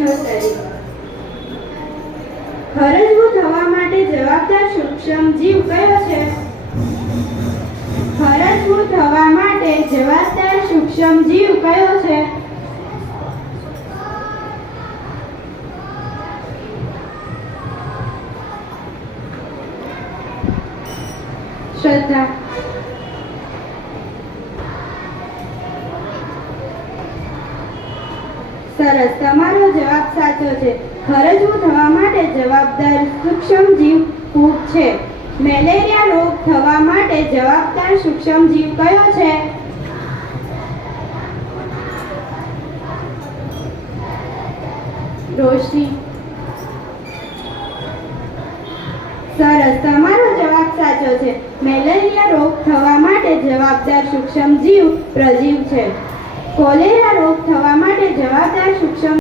પ્રશ્નો કરી। હરજવું થવા માટે જવાબદાર સૂક્ષ્મ જીવ કયો છે? હરજવું થવા માટે જવાબદાર સૂક્ષ્મ જીવ કયો છે? શ્રદ્ધા। સરસ, તમારો જવાબ સાચો છે। હરજવું થવા માટે જવાબદાર સૂક્ષ્મ જીવ ફૂગ છે। મેલેરિયા રોગ થવા માટે જવાબદાર સૂક્ષ્મ જીવ કયો છે? રોશની। સરસ, તમારો જવાબ સાચો છે। મેલેરિયા રોગ થવા માટે જવાબદાર સૂક્ષ્મ જીવ પ્રજીવ છે। કોલેરા રોગ થવા માટે જવાબદાર સૂક્ષ્મ